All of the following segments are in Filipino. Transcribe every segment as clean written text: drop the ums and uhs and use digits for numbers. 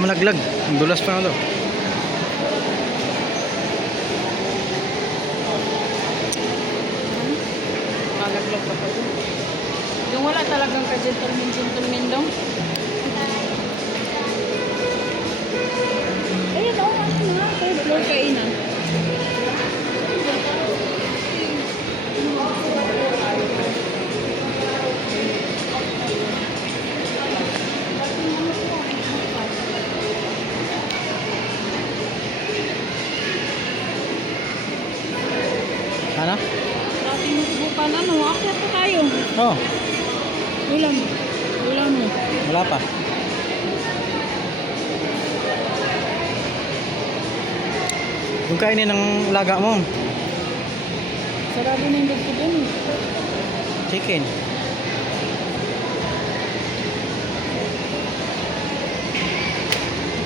malaglag. Ang dulas pa na to. Malaglag pa pa doon. Yung wala talagang ka-gentleman daw. Ayun, oo, ano nga. Third floor kainan. Ano? Dating nagbukan, ano, akyat pa tayo. Oh, Ulam. Ulam mo. wala pa. Yung kainin ng laga mo. Sarado na yung dugtog dun. Chicken.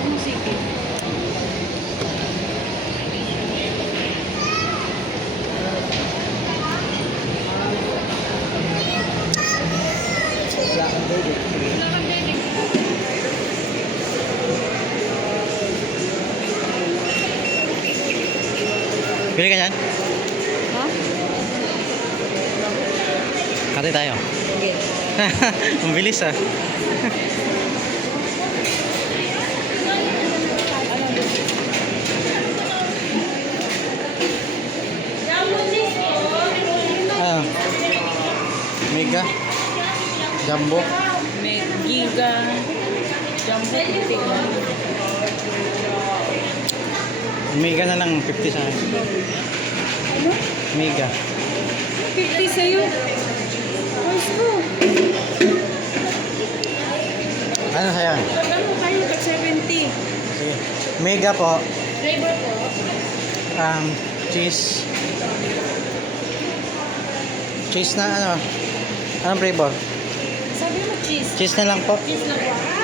Ano sige? Wala kang baby. Wala kang baby. Pili ka dyan? Ha? Kati tayo. Sige. Ang bilis ah. Ah, mega. Jumbo. May giga. Jumbo puti. Mega na lang 50 sa akin. Ano? Mega. 50 sa'yo. Ayos ko. Ano sa'yo? Ano kayo? Tag 70. Sige. Mega po. Flavor po? Cheese. Cheese na ano? Anong flavor? Sabi mo cheese. Cheese na lang po. Cheese na po.